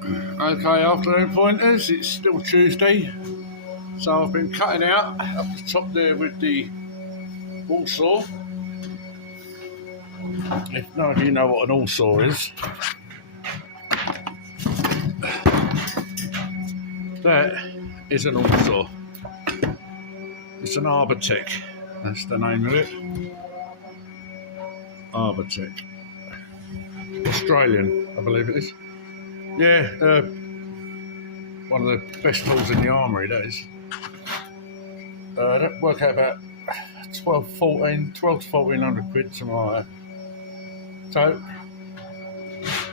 Okay, afternoon pointers, it's still Tuesday, so I've been cutting out up the top there with the all saw. If none of you know what an all saw is, that is an all saw. It's an Arbortech, that's the name of it. Arbortech. Australian, I believe it is. Yeah, one of the best tools in the armoury, that is. That work out about 12 to 1400 quid, something like that. So,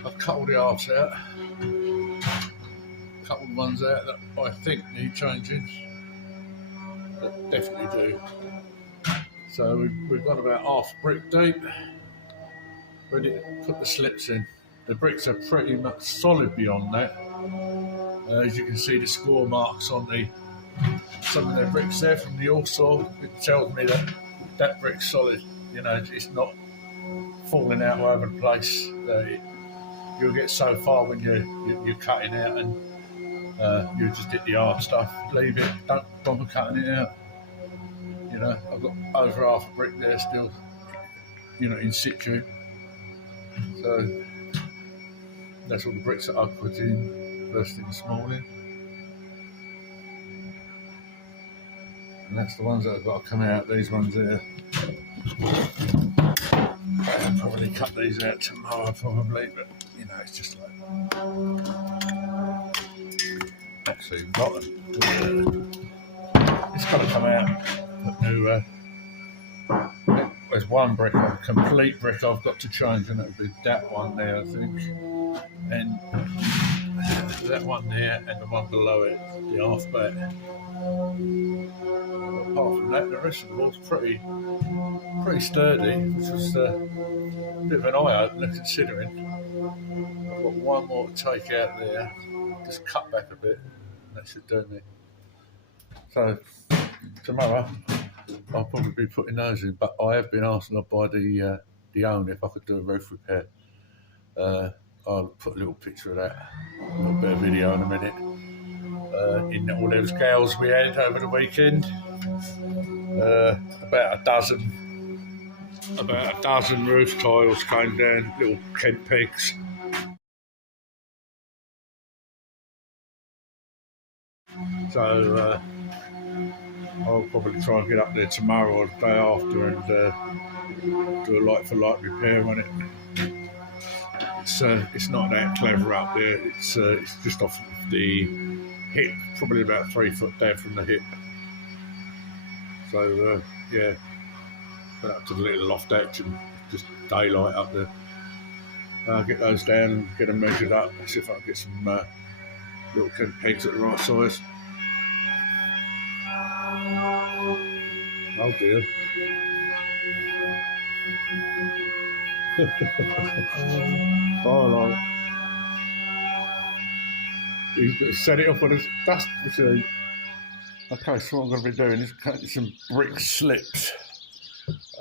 I've cut all the halves out, cut all the ones out that I think need changing, that definitely do. So we've got about half brick deep, ready to put the slips in. The bricks are pretty much solid beyond that. As you can see the score marks on some of the bricks there from the all saw, it tells me that that brick's solid. You know, it's not falling out all over the place. You'll get so far when you're cutting out and you just hit the hard stuff, leave it, don't bother cutting it out. You know, I've got over half a brick there still, you know, in situ. So that's all the bricks that I've put in first thing this morning. And that's the ones that have got to come out, these ones there. I'll probably cut these out tomorrow probably, but you know, it's just like actually rotten. It's got to come out. Put new, there's one brick, a complete brick I've got to change, and it'll be that one there, I think. And that one there, and the one below it, the half back. Apart from that, the rest of the wall's pretty sturdy, which was a bit of an eye-opener considering. I've got one more to take out there, just cut back a bit, and that should do me. So tomorrow I'll probably be putting those in, but I have been asked by the owner if I could do a roof repair. I'll put a little picture of that, a little bit of video in a minute. In all those gales we had over the weekend, about a dozen roof tiles came down, little Kent pegs. So I'll probably try and get up there tomorrow or the day after and do a like-for-like repair on it. It's not that clever up there. It's just off the hip, probably about 3 foot down from the hip. So yeah, went up to the little loft action, just daylight up there. I'll get those down and get them measured up, see if I can get some little Kent pegs at the right size. Oh dear. Firelight. He's set it up on his dust machine. Okay, so what I'm going to be doing is cutting some brick slips.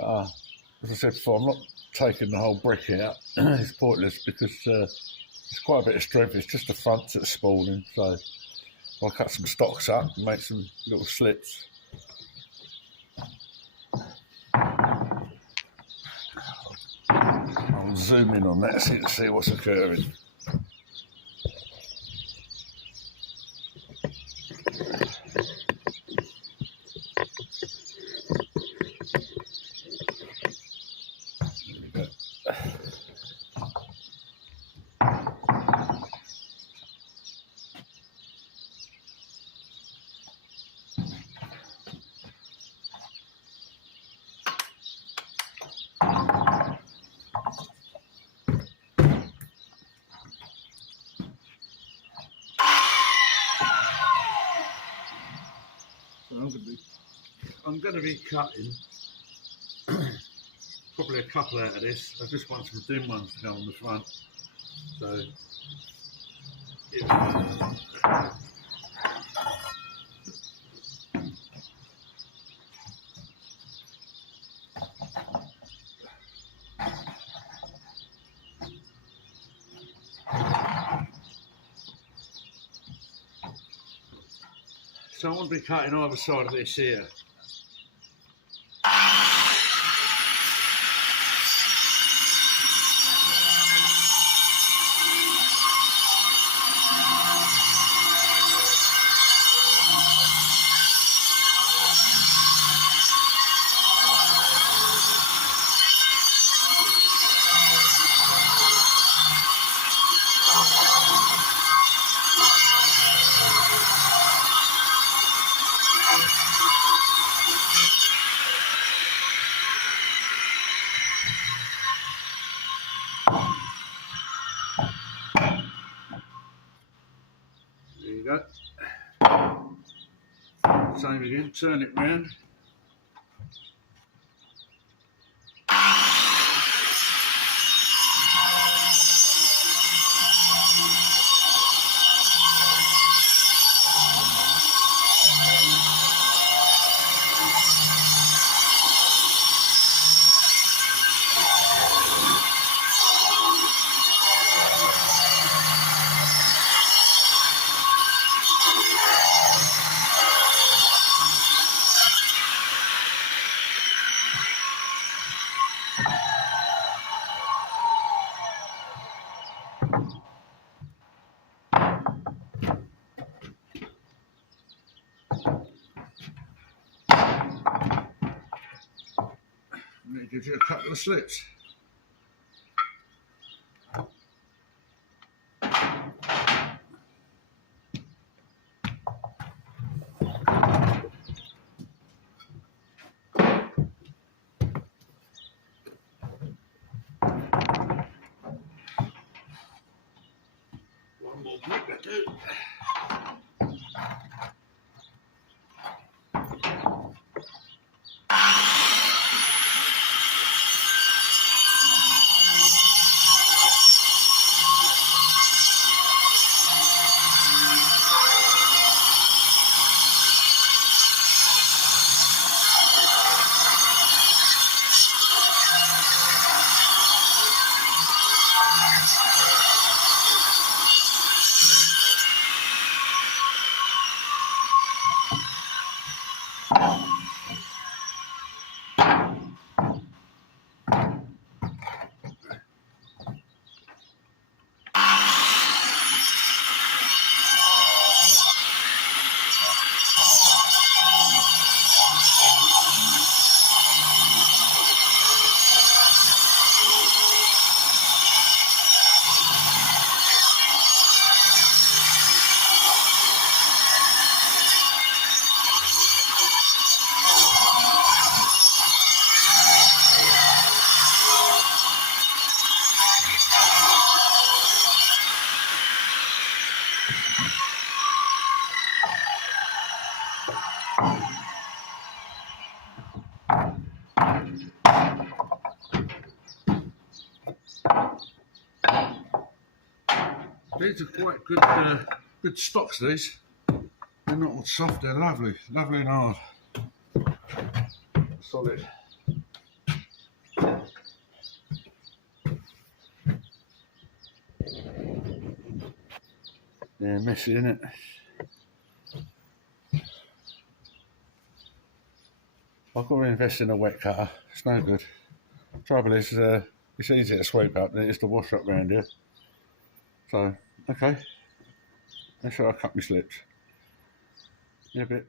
As I said before, I'm not taking the whole brick out. It's pointless because it's quite a bit of strength. It's just the fronts that's spalling. So I'll cut some stocks up and make some little slips. I'll zoom in on that so you can see what's occurring. I'm going to be cutting probably a couple out of this. I just want some thin ones to go on the front. So So I want to be cutting either side of this here. There you go. Same again, turn it round. And it gives you a couple of slits. One more brick to do. These are quite good stocks, these. They're not all soft, they're lovely, lovely and hard. Solid. Yeah, messy, isn't it? I've got to invest in a wet cutter, it's no good. Trouble is, it's easier to sweep up than it is to wash up round here. So, okay. Make sure I cut my slips. Yeah, a bit.